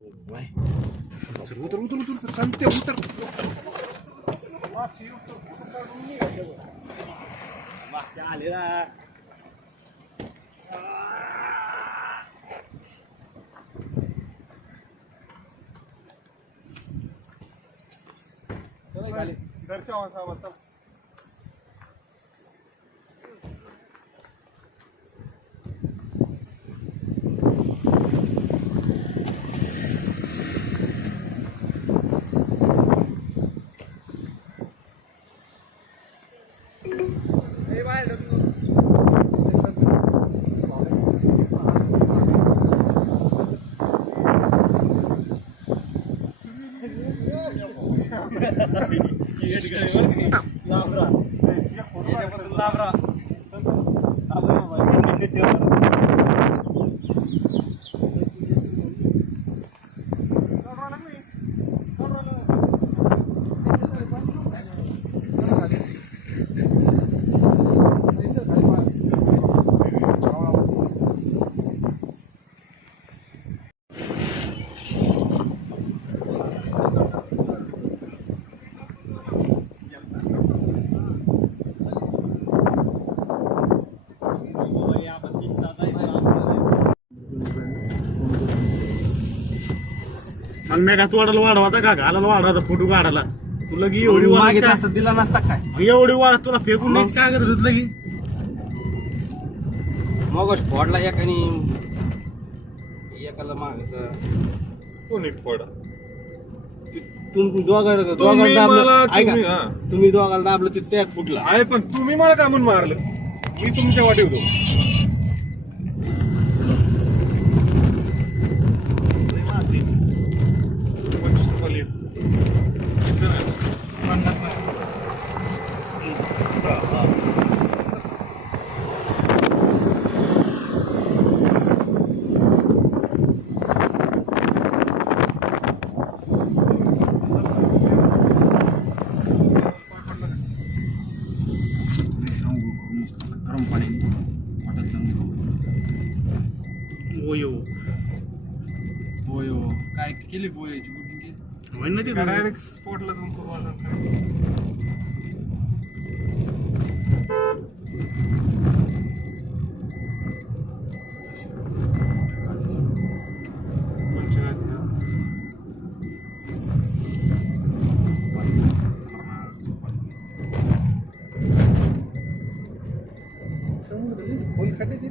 Vai. Uter, santai, uter. Machte आलेला. घरच्या माणसावर मेघात वाढायला वाढवाता का घालायला वाढवाता फोटो काढायला तुला की एवढी मागे वाढ असता दिला नसता काय एवढी वाढ तुला फेकून नाही काय करत होत लगी मगच फोडला एकाने एकाला मागचा कोणी पड तुम्ही दोघांना तुम्ही दाबलं मला ऐका तुम्ही हा. तुम्ही दोघांना दाबलं ते त्यात फुटला आहे पण तुम्ही मला कामून मारलं मी तुमच्या वाटी होतो गरम पाणी ओयो होय काय केली गोयाची बुकिंग केली होईन ना ते डायरेक्ट स्पॉटला जाऊन करू आता. कोणची गाडी आहे? खोल खड्डे ते.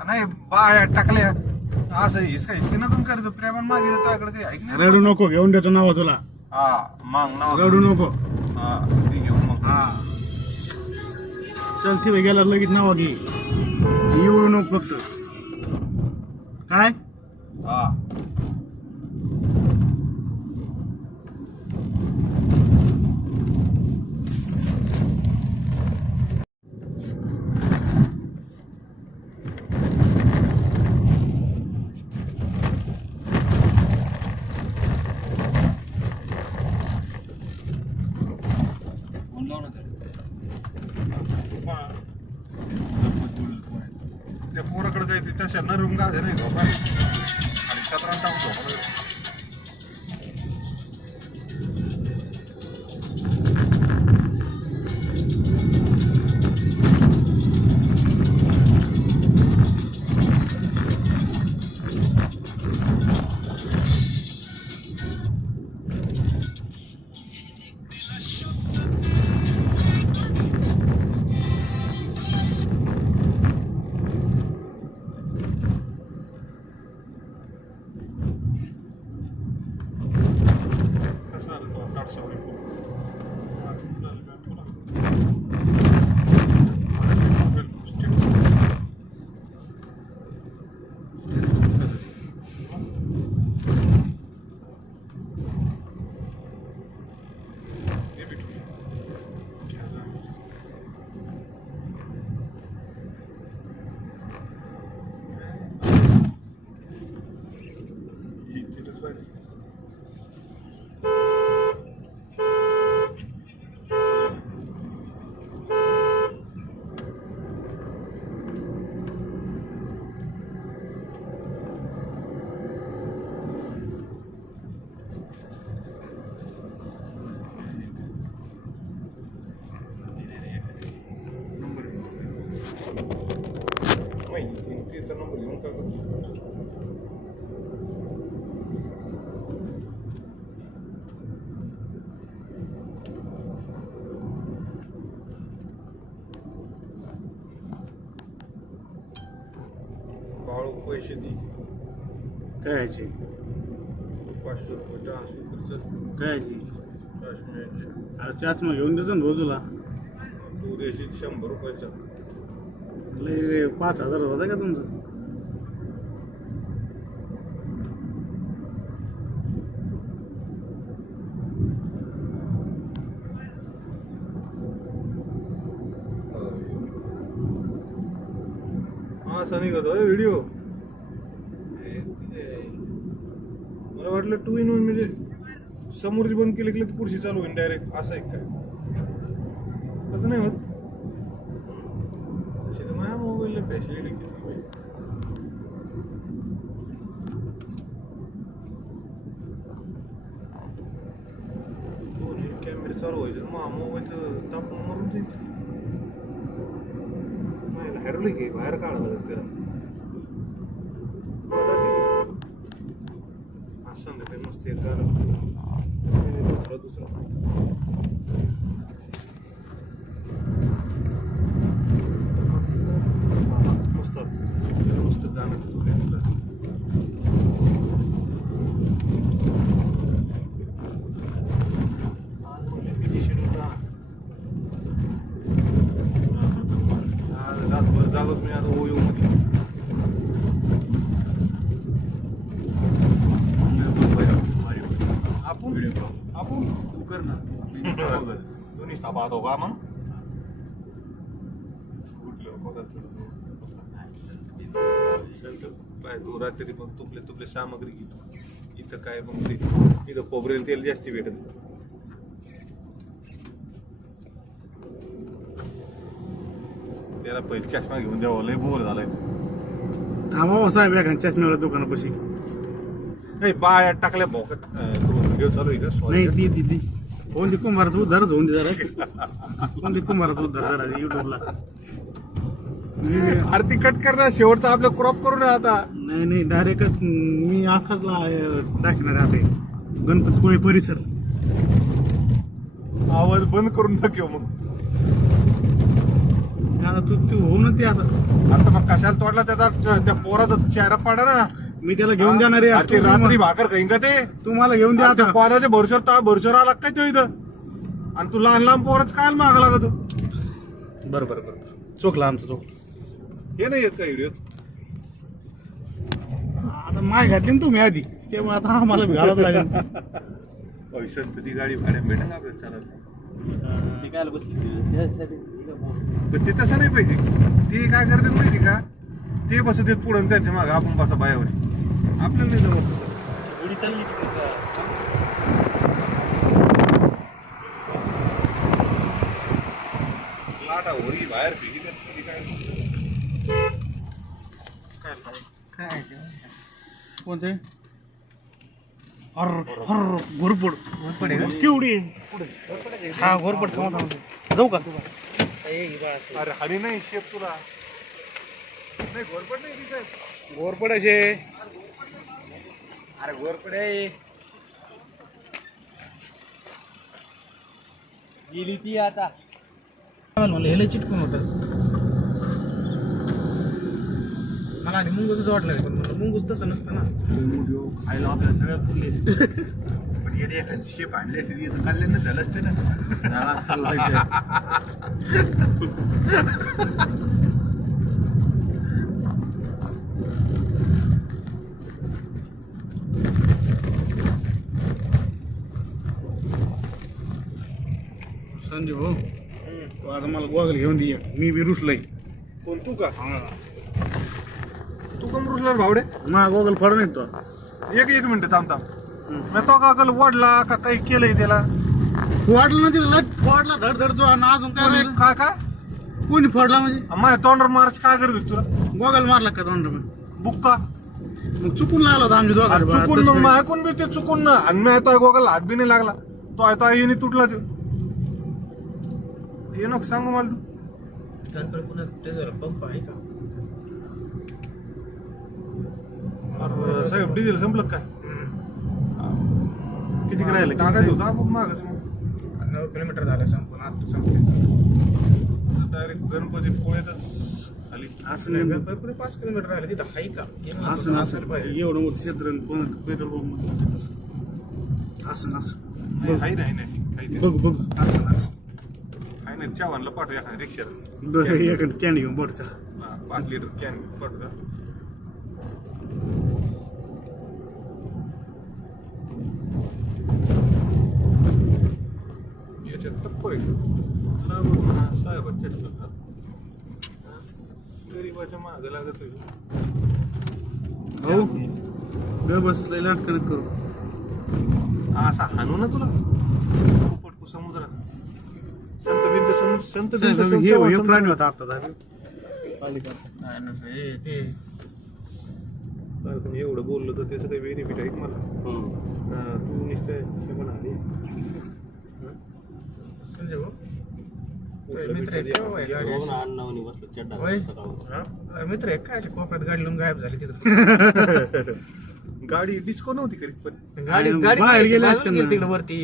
नाही बाळ्या टाकल्या असं हिसका हिसकी नको करतो प्रेमान मागे त्याकडे काही ऐक नाही रडू नको घेऊन देतो नाव तुला हा मग नाव रडू नको हा ती घेऊ मग हा चल ती गेला लगेच नाव घे येऊ नको फक्त काय हा त्या पोराकडे जायचं त्या शरणा रूम का नाही झोपा आणि शतरान टाकून झोपा तिचा नंबर घेऊन काय करू? बाळू पैसे दे काय यायचे 500 रुपये 1000 रुपये काय यायची चष्म्याचे अरे चष्मा घेऊन देतो ना भाऊ तुला तू देशील 100 रुपयाचा लय 5,000 होता का तुमचं हा सनी का व्हिडिओ मला वाटलं 2 in 1 म्हणजे समोरची बंद केली की पुढची चालू होईल डायरेक्ट असं आहे काय तसं नाही होत तशी तर माझ्या मोबाईलला फॅसिलिटी किती पाहिजे दोन्ही कॅमेरे चालू व्हायचे मग मोबाईलचं तापून मरून जाईल नाही हरवलं की बाहेर काढावं लागेल त्याला असं काही मस्त दुसरं मस्त मस्त गाणं रातभर जागत मी आता ओयो मध्ये आपण तू कर ना दोन्ही पाहत हो का मग तू रात्री मग तुपले सामग्री घेतो इथं काय मग ते इथं खोबरेल तेल जास्ती भेटत त्याला पहिले चष्मा घेऊन द्यावं लय बोर झालाय थांबा साहेब या चष्म्याला दुकानापाशी नाही बाया टाकल्या भोकत व्हिडिओ चालू आहे का नाही ती कोणती कुंभारात उद्धारच होऊन दे जरा कोणती कुंभारात उद्धार जरा युट्यूबला अरे ती कट करणार शेवटचा आपलं क्रॉप करू नये आता नाही डायरेक्टच मी आखातला टाकणार आहे आता गणपतपुळे परिसर आवाज बंद करून टाकव मग आता तू हो ना ते आता मग कशाला तोडला त्याचा त्या पोराचा चेहरा पाडा ना मी त्याला घेऊन जाणार आहे ते रात्री भाकर खाईन का ते तुम्हाला घेऊन द्या आता पोराच्या भरशोर आला काय तो इथं आणि तू लहान पोराच काय मागा लागत बरं चोखला आमचं चोख हे नाही येत का व्हिडिओ आता माय घातली ना तुम्ही आधी तेव्हा आता आम्हाला घालावं लागेल पैशात तुझी गाडी भाड्या भेटेल आपल्याला चालत ती काय बसली पण ते तसं नाही पाहिजे ते काय करतात माहिती का ते बसत येत पुढं त्यांच्या मागं आपण बसा बायावर आपल्याला नाही जमत उडी चालली लाटा होरी बाहेर भेटी काय कोणते हर घोरपड केवढी हा घोरपड थांबा जाऊ का अरे हरी नाही शेप तुला नाही घोरपड नाही दिसत घोरपड असे अरे गोरपडे गेली ती आता मला हेला चिटकून होतं मला आधी मुंगूसच वाटलं पण मला मुंगूस तसं नसतं ना खायला आपल्याला सगळ्या पुरले पण येते एखादी शेप आणली असते याचं कल्याण झालं असते ना संजीव भाऊ तू आता मला गोगल घेऊन दे मी बी रुसलोय कोण तू का तू कम रुसला भावडे मा गोगल फडून येतो एक मिनिट थांब मी तो कागल वाढला का काही केलंय त्याला फोडला ना तिला फोडला धड तो आणि अजून काय राहिलं? काय काय कोणी फोडला म्हणजे माझ्या तोंडावर मार्च काय करत होती तुला गोगल मारला का तोंड बुक्का मग चुकून लागला होता आमच्या दोघांना. चुकून मग तसं माझ्या कोण बी ते चुकून ना आणि मी आता गोगाला हात बी नाही लागला तो आता येणे तुटला ते नको सांगू मला त्यानंतर पुन्हा ते जरा पंप आहे का? अरे साहेब डिझेल संपलं काय किती राहिले टाकायचं होतं आपण मागच मग 9 किलोमीटर झालं संपून आता संपले. डायरेक्ट गणपती पुण्यातच खाली असं नाही गणपती पुढे 5 किलोमीटर राहिले तिथं आहे का? हे मला असं असायला नसं पाहिजे. एवढं मोठं क्षेत्र पेट्रोल पंप असं नसं नाही काही बघ बघ असं नसं काही नाही चव्हाणला पाठवूया एखाद्या रिक्षात बरं एखादं कॅन घेऊन बोटचा 5 लिटर कॅन पाठवूया. याच्यात टप्पर आहे साहेबांच्या गरीबाच्या मागे लागत हो ग बसले नाटकं करू असा हाणू ना तुला पटकू समुद्रात संत हे प्राणी होता आता पालिका नाही ना हे ते एवढं बोललो तर त्याचं काही बेनिफिट आहे का मला तू निश्चय म्हणाली संजय भाऊ तुझे मित्र आहेत का बाबा या गाडीत? होय? मित्र आहे काय असे कोपऱ्यात गाडी लावून गायब झाली तिथं? गाडी डिस्को नव्हती करीत पण गाडी बाहेर गाडी गेले बाजूला असतील गेली ना. तिकडे वरती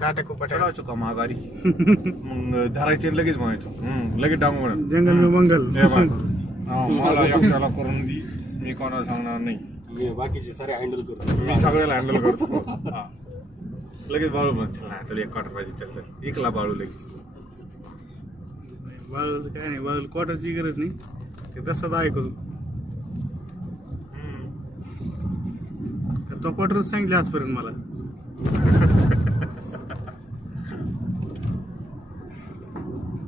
काट्या कोपाट्या. चढायचो का माघारी मग धरायचे आणि लगेच म्हणायचो लगेच डांगू म्हणा जंगल में मंगल हे बघ, मला एकट्याला करून दी मी कोणाला सांगणार नाही बाकीचे सारे हँडल करतो. मी सगळ्याला हँडल करतो हा. लगेच बाळू म्हणत चल ना तुला एक क्वार्टर पाहिजे चल चल एकला बाळू लगेच बाळू काय नाही बाळू क्वार्टरची गरज नाही ते तसंच ऐकतो तो क्वार्टर सांगितले आजपर्यंत मला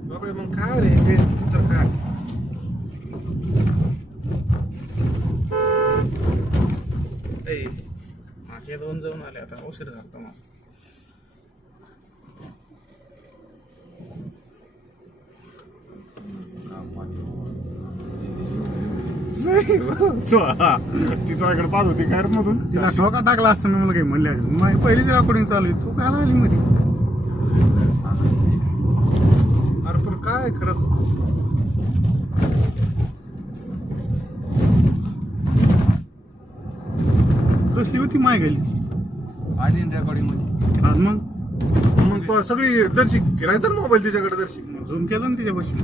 बाबा मग काय रे हे तुझं काय ए, माझे 2 जाऊन आले आता उशीर झाला मग. ती तुझ्याकडे पाहत होती काय मधून तिला ठोका टाकला असता मी मला काही म्हणले पहिली ती रेकॉर्डिंग चालू आहे तू काय आली मध्ये अरे पण काय खरंच कसली होती माय गेली आली रेकॉर्डिंग मध्ये आज मग तो सगळी दर्शी फिरायचा ना मोबाईल तिच्याकडे दर्शी झूम केलं ना तिच्यापाशी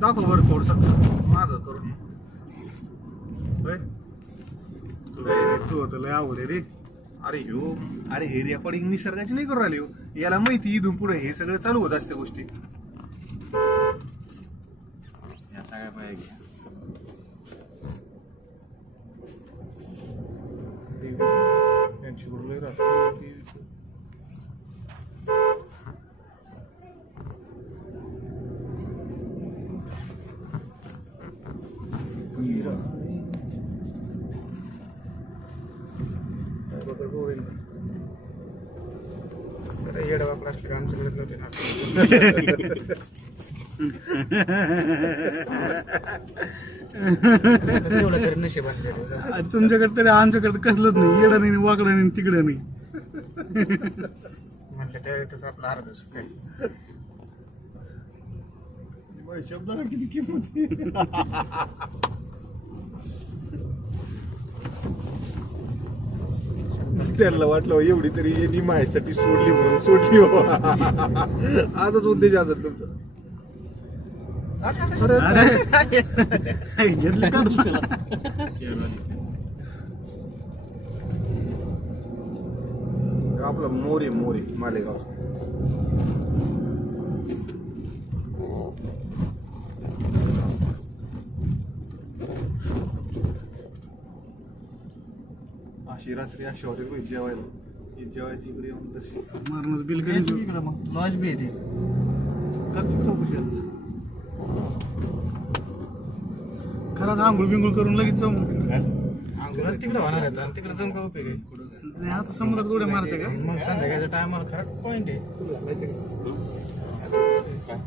दाखव बरं थोडस माग करून होय? तू होतं लय आवड आहे रे अरे हे रेकॉर्डिंग निसर्गाची नाही करू राहिली हो. याला माहिती इथून पुढे हे सगळं चालू होत असते गोष्टी या सगळ्या पाहिजे. यांच्याकडून लय राहते. अरे येडा वापरा असलं का आमच्याकडे नव्हते ना. तेवढं तरी नशीब आणले तुमच्याकडे तरी आमच्याकडे कसलंच नाही येडं नाही वाकडं नाही तिकडं नाही म्हणलं त्यावेळेस आपला अर्ध सुख आहे. शब्दाला किती किंमत आहे. त्यांना वाटलं एवढी तरी यांनी माझ्यासाठी सोडली म्हणून सोडली हो. आजच उद्देश असत तुमचा अरे घेतलं का आपला मोरे मालेगाव अशी रात्री अशी हॉटेल जेवायला जेवायची इकडे येऊन तशी मारणच बिल इकडं मग लॉज बी येते करते चौकशी आज. खरंच आंघोळ बिंघोळ करून लगेच जाऊ अंगुरात तिकडे होणार आहे आणि तिकडे जाऊन का उपयोग आहे. नाही, आता समुद्रात उड्या मारते का मग संध्याकाळच्या टायमाला खरं पॉईंट आहे.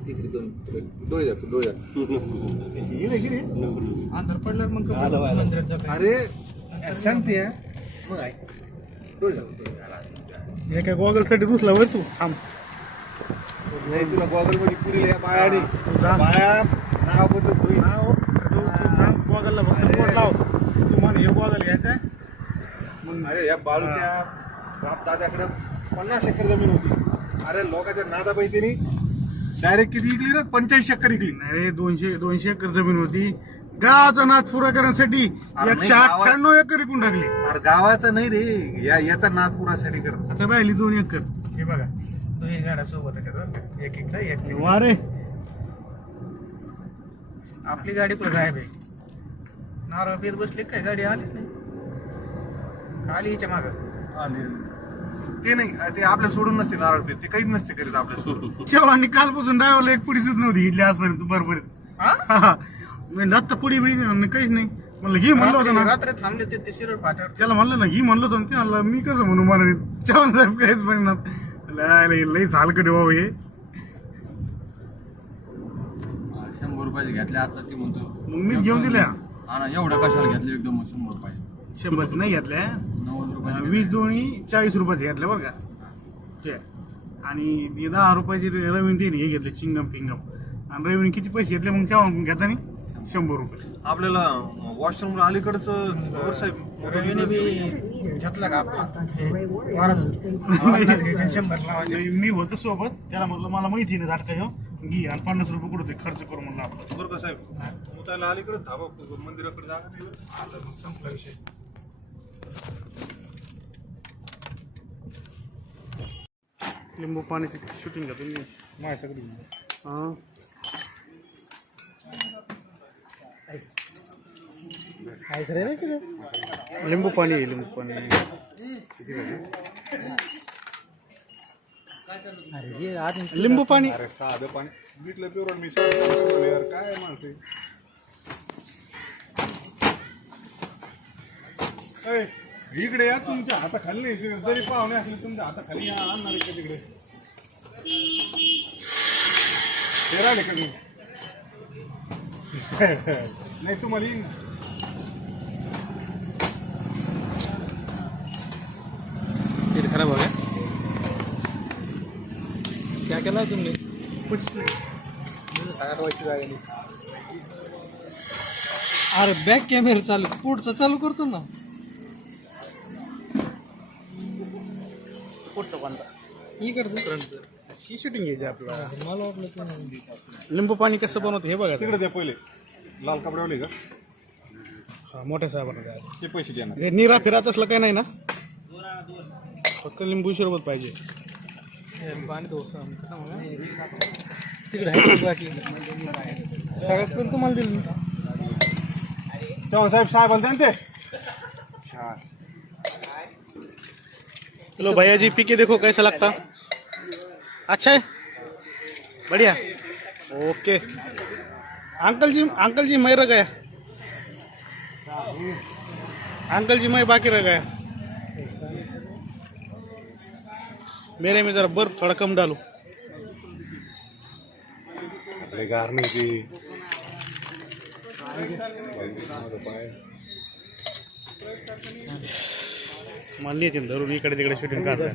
इकडे दोन डोळे जातो अंधार पडल्यावर मग कपडे मंदिरात जातो. अरे सांगते मग आहे डोळे जातो एका गॉगल साठी रुसला वर तू थांब नाही तुला गॉगल मध्ये पुरीला या बाळाने तू जा. बाळा नाव बदल होईल. गोगलला फक्त बोट लाव. तू म्हण हे गोगल घ्यायचा मग अरे या बाळूच्या बाप दादाकडे 50 एकर जमीन होती. अरे लोकांच्या नादाबाई त्यांनी डायरेक्ट किती विकली रे 45 एकर विकली. नाही रे 200 एकर जमीन होती. गावाचा नाद पुरा करण्यासाठी अरे 198 एकर विकून टाकली. अरे गावाचा नाही रे याचा नादपुरासाठी कर. आता राहिली 2 एकर. हे बघा दोन्ही गाड्या सोबत आहेत एक इकडं एक तिकडं. वा रे आपली गाडी पण गायब आहे. नारळ पेत बसले काय गाडी आली नाही. आली हिच्या माग ते नाही ते आपल्याला सोडून नसते नारळ पेत ते काहीच नसते करीत आपल्याला सोडून. चव्हाणी कालपासून ड्रायव्हरला एक पुडी सुद्धा नव्हती इथली आजपर्यंत बरोबर. मी जात पुडी बिडी काहीच नाही. म्हणलं घे म्हणलं होतं ना. रात्र थांबले ते शिरोड फाट्यावर. त्याला म्हणलं ना घी म्हणलं होतं ना ते म्हणलं मी कसं म्हणू मला नाही. चव्हाण साहेब काहीच म्हणणार लई झालकडे बाबा हे. 100 रुपयाचे घेतले आता ती म्हणतो मग मीच घेऊन दिल्या. हा ना एवढं कशाला घेतले एकदम 100 रुपये 100 नाही घेतल्या. 90 रुपये 20 दोन्ही 40 रुपयाचे घेतले बरं का ते. आणि 10 रुपयाचे रवीन ते हे घेतले चिंगम पिंगम. आणि रवीने किती पैसे घेतले मग तेव्हा घेता नाही 100 रुपये. आपल्याला वॉशरूम अलीकडच साहेब रवीने बी घेतला का आपला वारस 100 लावायचे. मी होतो सोबत. त्याला म्हटलं मला माहिती नाही झाडका घेऊ घी आणि 50 रुपये कुठं ते खर्च करू म्हणलं आपलं. बरं का साहेब मुताला अलीकडे धाबा मंदिराकडे जागा नाही ना? आता मग संपला विषय. लिंबू पाण्याची शूटिंग का तुम्ही माझ्याकडे हां लिंबू पाणी आहे लिंबू पाणी. लिंबू पाणी अरे साधं पाणी घेतलं प्युअर मी यार काय माणसं आहे. इकडे या तुमच्या हाताखाली नाही जरी पाहुणे असले तुमच्या हाताखाली या आणणार का तिकडे ते राहिले का नाही तुम्हाला येईन ना. खराब हो गया. क्या केला तुमने? अरे बॅक कॅमेरा चालू पुढचं चालू करतो ना. कुठं कोणता इकडचं फ्रंटचं ही शूटिंग घ्यायची आपल्याला. मला वाटलं तू लिंबू पाणी कसं बनवतं हे बघा. तिकडे द्या पहिले लाल कपड्यावले का हा मोठ्या साहेबांना द्यायला. ते पैसे द्या ना. हे निरा फिरात असलं काही नाही ना. फक्त लिंबू सरबत पाहिजे. पाणी डोसा तिकडे आहे बाकी सगळ्यात पण तुम्हाला दिलं तेव्हा साहेब साहेब द्या ना ते. हेलो भैया जी पी के देखो कैसा लगता. अच्छा है बढ़िया ओके. अंकल जी मैं रह गया. अंकल जी मैं बाकी रह गया. मेरे में जरा बर्फ थोड़ा कम डालो. अरे गार नाही ती मान्य धरून इकडे तिकडे शूटिंग काढतात.